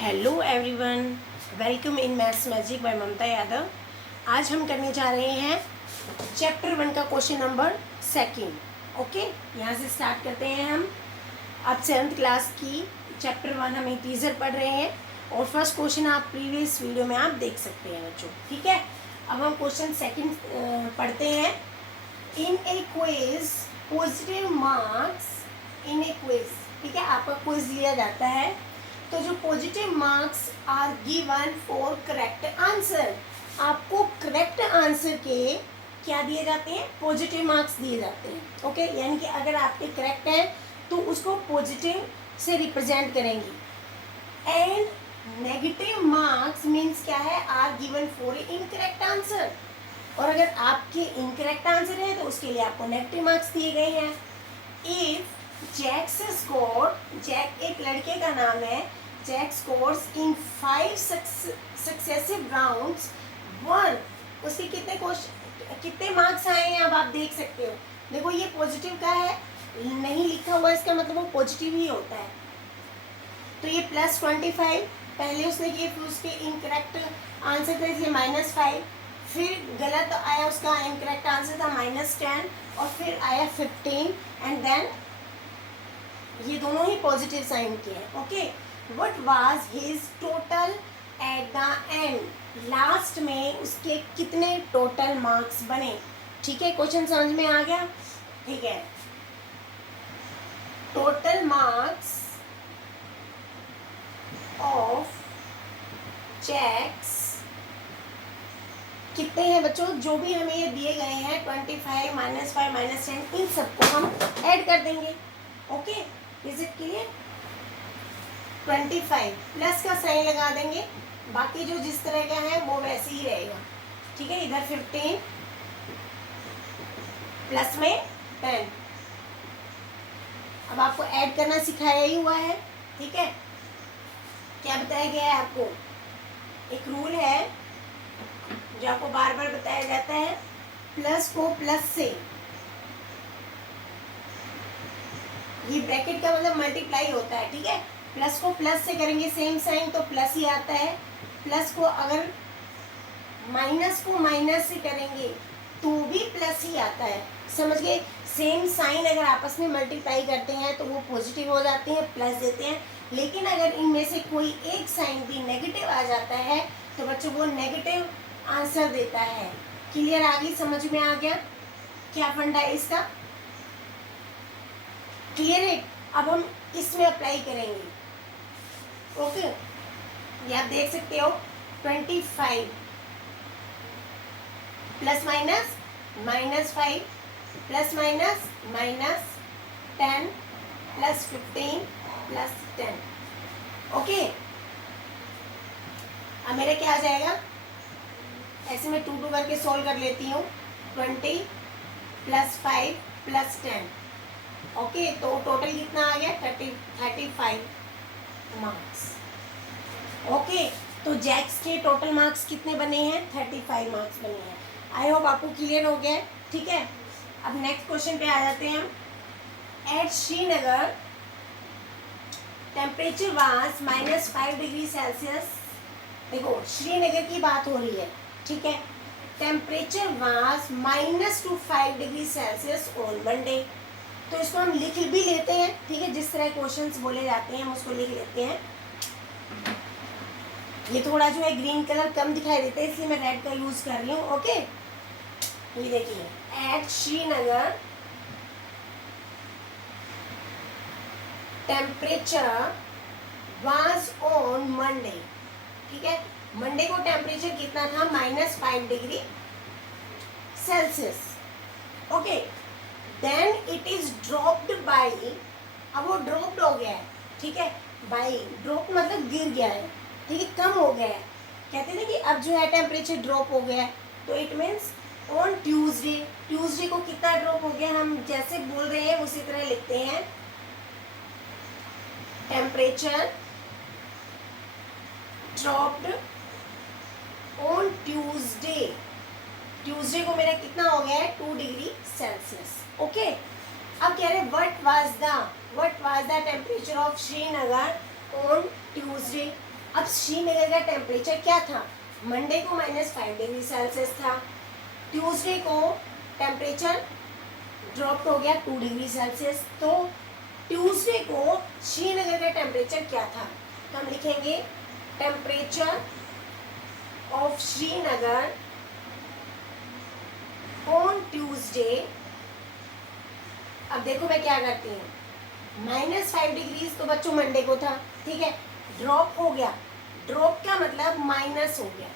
Hello everyone, welcome in maths magic by Mamta Yadav. आज हम करने जा रहे हैं चैप्टर 1 का क्वेश्चन नंबर 2। ओके, यहाँ से स्टार्ट करते हैं हम। अब 7th क्लास की चैप्टर 1 हम इंटीजर पढ़ रहे हैं और फर्स्ट क्वेश्चन आप प्रीवियस वीडियो में आप देख सकते हैं बच्चों। ठीक है, अब हम क्वेश्चन 2 पढ़ते हैं। In a quiz positive marks in a quiz. ठीक है, आपका क्विज लिया जाता है तो जो positive marks are given for correct answer, आपको करेक्ट आंसर के क्या दिए जाते हैं? पॉजिटिव मार्क्स दिए जाते हैं। ओके, यानी कि अगर आपके करेक्ट है तो उसको पॉजिटिव से रिप्रेजेंट करेंगे। एंड नेगेटिव मार्क्स मीन्स क्या है? Are given for incorrect answer, और अगर आपके इनकरेक्ट आंसर है तो उसके लिए आपको नेगेटिव मार्क्स दिए गए हैं। इफ जैक स्कोर, जैक एक लड़के का नाम है, Jack scores in 5 successive rounds 1, उसके कितने मार्क्स आए हैं अब आप देख सकते हो। देखो ये पॉजिटिव का है, नहीं लिखा हुआ, इसका मतलब वो पॉजिटिव ही होता है। तो ये +25 पहले उसने किए, फिर उसके इनकरेक्ट आंसर थे इसलिए -5, फिर गलत आया, उसका इनकरेक्ट आंसर था -10, और फिर आया 15, एंड देन ये दोनों ही पॉजिटिव साइन के हैं। Okay, what was his total at the and, last में उसके कितने टोटल मार्क्स बने। ठीक है, क्वेश्चन समझ में आ गया? ठीक है, टोटल मार्क्स ऑफ चेक्स कितने हैं बच्चों? जो भी हमें ये दिए गए हैं 25, -5, -10, इन सबको हम ऐड कर देंगे। Okay, is it clear? 25 plus का साइन लगा देंगे, बाकी जो जिस तरह का है वो वैसे ही रहेगा। ठीक है, इधर 15 प्लस में 10। अब आपको ऐड करना सिखाया ही हुआ है। ठीक है, क्या बताया गया है आपको? एक रूल है जो आपको बार बार बताया जाता है, प्लस को प्लस से, ये ब्रैकेट का मतलब मल्टीप्लाई होता है। ठीक है, प्लस को प्लस से करेंगे सेम साइन तो प्लस ही आता है, प्लस को अगर माइनस को माइनस से करेंगे तो भी प्लस ही आता है। समझ गए? सेम साइन अगर आपस में मल्टीप्लाई करते हैं तो वो पॉजिटिव हो जाते हैं, प्लस देते हैं। लेकिन अगर इनमें से कोई एक साइन भी नेगेटिव आ जाता है तो बच्चों वो नेगेटिव आंसर देता है। क्लियर? आगे समझ में आ गया क्या फंडा है इसका? क्लियर है? अब हम इसमें अप्लाई करेंगे। ओके, ये आप देख सकते हो 25 plus minus -5 plus minus -10 plus 15 plus 10। Okay, अब मेरा क्या आ जाएगा? ऐसे मैं 2 करके सोल्व कर लेती हूँ। 20 + 5 + 10। ओके, तो टोटल कितना आ गया? 35 मार्क्स। ओके, तो जैक्स के टोटल मार्क्स कितने बने हैं? 35 मार्क्स बने हैं। आई होप आपको क्लियर हो गया है। ठीक है, अब नेक्स्ट क्वेश्चन पे आ जाते हैं हम। At Srinagar temperature was -5 degree Celsius. देखो श्रीनगर की बात हो रही है। ठीक है, temperature was -5 degree Celsius on Monday. तो इसको हम लिख भी लेते हैं। ठीक है, जिस तरह क्वेश्चंस बोले जाते हैं हम उसको लिख लेते हैं। ये थोड़ा जो है ग्रीन कलर कम दिखाई देता है इसलिए मैं रेड का यूज कर रही हूँ। ओके, ये देखिए, at Srinagar temperature was on Monday. ठीक है, मंडे को टेम्परेचर कितना था? -5 degree Celsius. Okay, then it is dropped by, अब वो ड्रॉप्ड हो गया है। ठीक है, बाई ड्रॉप मतलब गिर गया है। ठीक है, कम हो गया है। कहते थे कि अब जो है टेम्परेचर ड्रॉप हो गया है, तो it means on Tuesday. Tuesday को कितना ड्रॉप हो गया? हम जैसे बोल रहे हैं उसी तरह लिखते हैं। Temperature dropped on Tuesday. Tuesday को मेरा कितना हो गया है? 2 डिग्री सेल्सियस। ओके, अब कह रहे what was the temperature of Srinagar on Tuesday. अब श्रीनगर का टेम्परेचर क्या था, मंडे को -5 डिग्री सेल्सियस था, ट्यूसडे को टेम्परेचर ड्रॉप हो गया 2 डिग्री सेल्सियस। तो ट्यूसडे को श्रीनगर का टेम्परेचर क्या था, तो हम लिखेंगे temperature of Srinagar on Tuesday. अब देखो मैं क्या करती हूँ, -5 डिग्रीज तो बच्चों मंडे को था, ठीक है, ड्रॉप हो गया, ड्रॉप का मतलब माइनस हो गया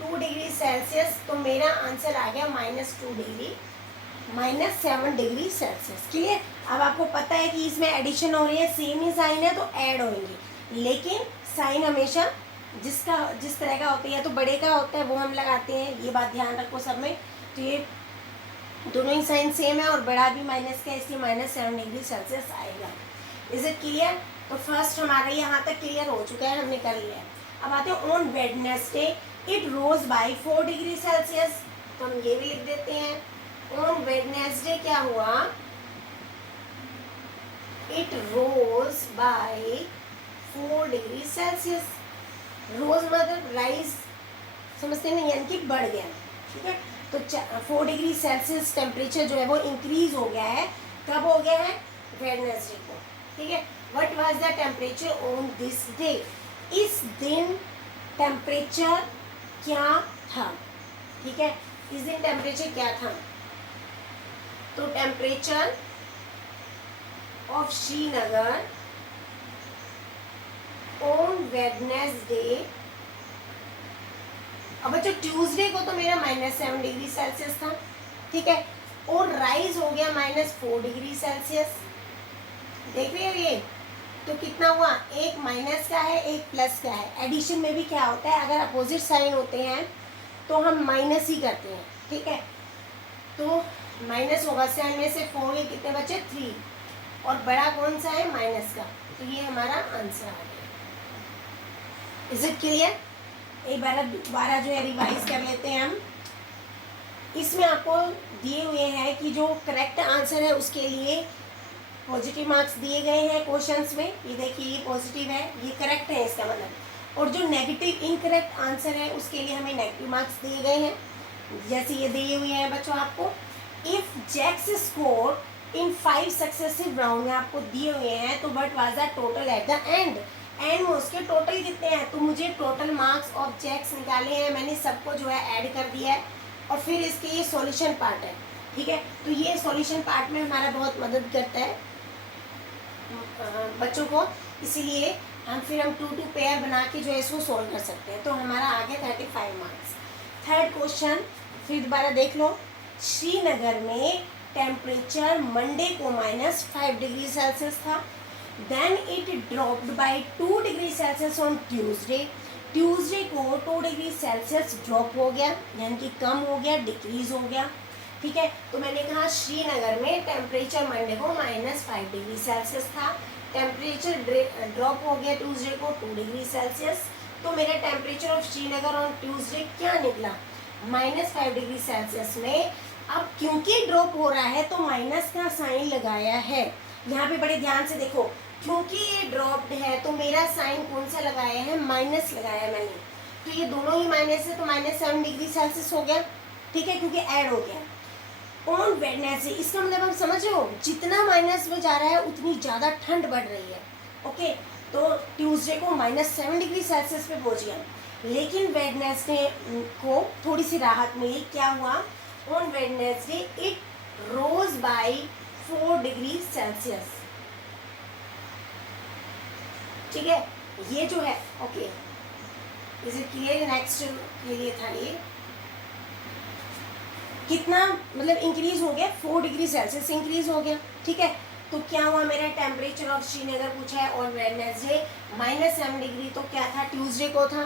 2 डिग्री सेल्सियस, तो मेरा आंसर आ गया -2 डिग्री, -7 डिग्री सेल्सियस। क्लियर। अब आपको पता है कि इसमें एडिशन हो रही है, सेम ही साइन है तो ऐड होंगे, लेकिन साइन हमेशा जिस तरह का होता है, या तो बड़े का होता है वो हम लगाते हैं, ये बात ध्यान रखो सब में। तो ये दोनों ही साइन सेम है और बड़ा भी माइनस का, इसलिए -7 डिग्री सेल्सियस आएगा। Is it clear. तो फर्स्ट हमारा यहाँ तक क्लियर हो चुका है, हमने कर लिया है। अब आते हैं on Wednesday it rose by 4 degree Celsius, तो हम ये भी लिख देते हैं ऑन वेडनेसडे क्या हुआ, it rose by 4 degree Celsius. Rose मतलब राइज, समझते हैं ना, यानी कि बढ़ गया, ठीक है। तो 4 डिग्री सेल्सियस टेम्परेचर जो है वो इंक्रीज हो गया है, कब हो गया है, वेडनेसडे को, ठीक है। What was the temperature on this day, इस दिन टेम्परेचर क्या था, ठीक है, इस दिन टेम्परेचर क्या था। तो temperature of Srinagar on Wednesday, अब बच्चों ट्यूसडे को तो मेरा -7 डिग्री सेल्सियस था, ठीक है, और राइज हो गया -4 डिग्री सेल्सियस। देख रहे हो ये, तो कितना हुआ, एक माइनस का है एक प्लस का है। एडिशन में भी क्या होता है, अगर अपोजिट साइन होते हैं तो हम माइनस ही करते हैं, ठीक है। तो माइनस होगा, 7 में से 4 के कितने बचे, 3, और बड़ा कौन सा है, माइनस का, तो ये हमारा आंसर आ गया। Is it clear. एक बार दोबारा जो है रिवाइज कर लेते हैं हम। इसमें आपको दिए हुए हैं कि जो करेक्ट आंसर है उसके लिए पॉजिटिव मार्क्स दिए गए हैं क्वेश्चंस में। ये देखिए ये पॉजिटिव है, ये करेक्ट है इसका मतलब, और जो नेगेटिव इनकरेक्ट आंसर है उसके लिए हमें नेगेटिव मार्क्स दिए गए हैं। जैसे ये दिए हुए हैं बच्चों आपको, if Jack's score in 5 successive round में आपको दिए हुए हैं, तो what was the total at the end, end में उसके टोटल कितने हैं, तो मुझे टोटल मार्क्स ऑफ जैक्स निकाले हैं, मैंने सबको जो है ऐड कर दिया है, और फिर इसके ये सॉल्यूशन पार्ट है, ठीक है। तो ये सॉल्यूशन पार्ट में हमारा बहुत मदद करता है बच्चों को, इसीलिए हम 2 पेयर बना के जो है इसको सोल्व कर सकते हैं। तो हमारा आ गया 35 मार्क्स। थर्ड क्वेश्चन फिर दोबारा देख लो। श्रीनगर में टेम्परेचर मंडे को -5 डिग्री सेल्सियस था, then it dropped by 2 degree Celsius on Tuesday. Tuesday को 2 डिग्री सेल्सियस ड्रॉप हो गया, यानी कि कम हो गया, डिक्रीज हो गया, ठीक है। तो मैंने कहा श्रीनगर में टेम्परेचर मंडे को -5 डिग्री सेल्सियस था, टेम्परेचर ड्रॉप हो गया ट्यूसडे को 2 डिग्री सेल्सियस। तो मेरा temperature of Srinagar on Tuesday क्या निकला, -5 डिग्री सेल्सियस में। अब क्योंकि ड्रॉप हो रहा है तो माइनस का साइन लगाया है, यहाँ पे बड़े ध्यान से देखो, क्योंकि ये ड्रॉप्ड है तो मेरा साइन कौन सा लगाया है, माइनस लगाया मैंने। तो ये दोनों ही माइनस है, तो -7 डिग्री सेल्सियस हो गया, ठीक है, क्योंकि ऐड हो गया। ऑन वेडनेसडे, इसका मतलब आप समझ रहे हो, जितना माइनस में जा रहा है उतनी ज़्यादा ठंड बढ़ रही है, ओके। तो ट्यूसडे को -7 डिग्री सेल्सियस पे पहुंच गया, लेकिन वेडनेसडे को थोड़ी सी राहत मिली। क्या हुआ, on Wednesday it rose by 4 degree Celsius, ठीक है, ये जो है, okay. Is it clear. Next के लिए था ये, कितना मतलब इंक्रीज हो गया, 4 डिग्री सेल्सियस इंक्रीज हो गया, ठीक है। तो क्या हुआ, मेरा टेम्परेचर ऑफ श्रीनगर पूछा है ऑन वेडनेसडे -7 डिग्री, तो क्या था, ट्यूसडे को था।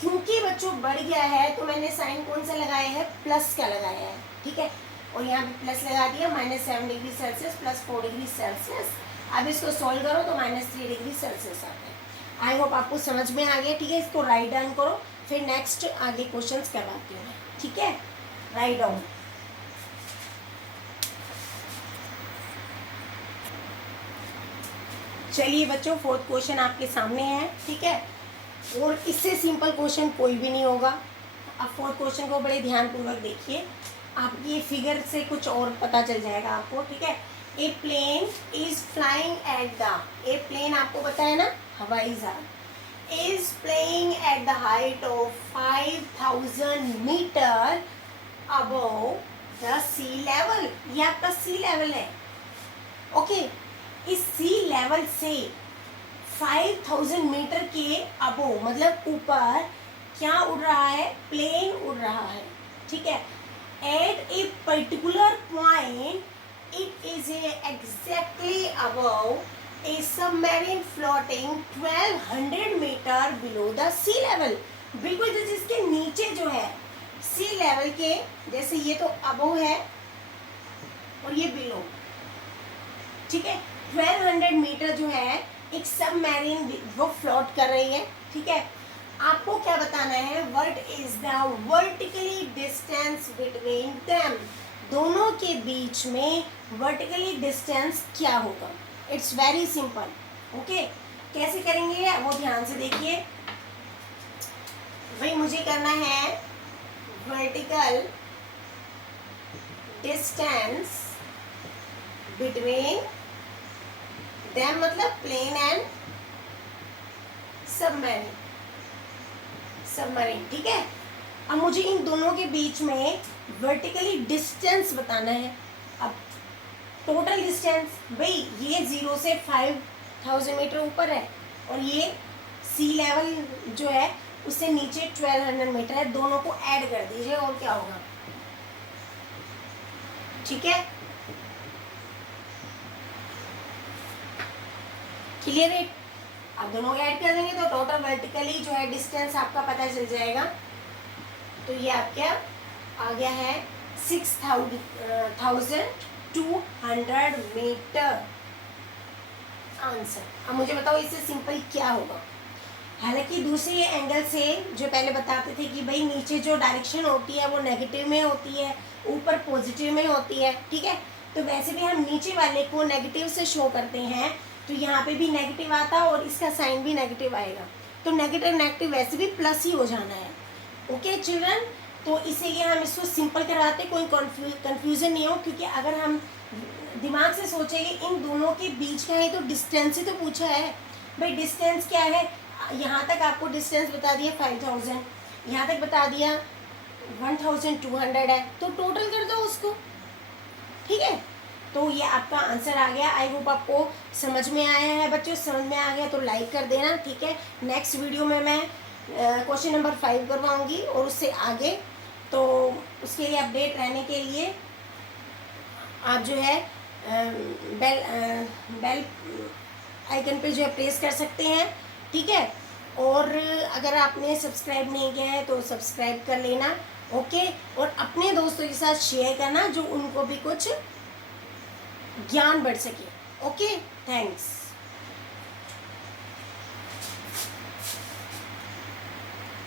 क्योंकि बच्चों बढ़ गया है तो मैंने साइन कौन सा लगाया है, प्लस का लगाया है, ठीक है, और यहाँ पे प्लस लगा दिया, -7 डिग्री सेल्सियस + 4 डिग्री सेल्सियस। अब इसको सोल्व करो तो -3 डिग्री सेल्सियस आता है। आई होप आपको समझ में आ गया, ठीक है। इसको राइट डाउन करो, फिर नेक्स्ट आगे क्वेश्चंस करवाती हूँ, ठीक है। Write down. चलिए बच्चों, 4th क्वेश्चन आपके सामने है, ठीक है। और इससे सिंपल क्वेश्चन कोई भी नहीं होगा। अब फोर्थ क्वेश्चन को बड़े ध्यानपूर्वक देखिए, आप ये फिगर से कुछ और पता चल जाएगा आपको, ठीक है। A plane is flying at the, a plane आपको पता है ना, हवाई जहाज, is playing at the height of 5000 metre above the sea level. ये आपका सी लेवल है, ओके। इस सी लेवल से 5000 मीटर के अबव मतलब ऊपर क्या उड़ रहा है, प्लेन उड़ रहा है, ठीक है। At a particular point it is exactly above a submarine floating 1200 metre below the sea level. बिल्कुल जिसके नीचे जो है सी लेवल के, जैसे ये तो अबव है और ये बिलो, ठीक है। 1200 मीटर जो है एक सबमरीन वो फ्लोट कर रही है, ठीक है। आपको क्या बताना है, what is the vertically distance between them, दोनों के बीच में वर्टिकली डिस्टेंस क्या होगा। It's very simple, okay. कैसे करेंगे वो ध्यान से देखिए। भाई मुझे करना है वर्टिकल डिस्टेंस बिटवीन देम मतलब प्लेन एंड सबमरीन, ठीक है। अब मुझे इन दोनों के बीच में वर्टिकली डिस्टेंस बताना है। अब टोटल डिस्टेंस, भाई ये 0 से 5000 मीटर ऊपर है और ये सी लेवल जो है उससे नीचे 1200 मीटर है, दोनों को ऐड कर दीजिए और क्या होगा, ठीक है। क्लियर है। अब दोनों ऐड कर देंगे तो टोटल वर्टिकली जो है डिस्टेंस आपका पता चल जाएगा। तो ये आपका आ गया है 6200 मीटर आंसर। अब मुझे बताओ इससे सिंपल क्या होगा। हालांकि दूसरे एंगल से जो पहले बताते थे कि भाई नीचे जो डायरेक्शन होती है वो नेगेटिव में होती है, ऊपर पॉजिटिव में होती है, ठीक है। तो वैसे भी हम नीचे वाले को नेगेटिव से शो करते हैं, तो यहाँ पे भी नेगेटिव आता और इसका साइन भी नेगेटिव आएगा। तो नेगेटिव नेगेटिव वैसे भी प्लस ही हो जाना है, ओके चिल्ड्रन। तो इसीलिए हम इसको सिंपल करवाते, कोई कन्फ्यूज़न नहीं हो, क्योंकि अगर हम दिमाग से सोचेंगे इन दोनों के बीच का है तो डिस्टेंस ही तो पूछा है। भाई डिस्टेंस क्या है, यहाँ तक आपको डिस्टेंस बता दिया 5000, यहाँ तक बता दिया 1200 है, तो टोटल कर दो उसको, ठीक है। तो ये आपका आंसर आ गया। आई होप आपको समझ में आया है बच्चों। समझ में आ गया तो लाइक कर देना, ठीक है। नेक्स्ट वीडियो में मैं क्वेश्चन नंबर 5 करवाऊंगी और उससे आगे, तो उसके लिए अपडेट रहने के लिए आप जो है बेल आइकन पे जो है प्रेस कर सकते हैं, ठीक है। और अगर आपने सब्सक्राइब नहीं किया है तो सब्सक्राइब कर लेना, ओके। और अपने दोस्तों के साथ शेयर करना जो उनको भी कुछ ज्ञान बढ़ सके, ओके। थैंक्स।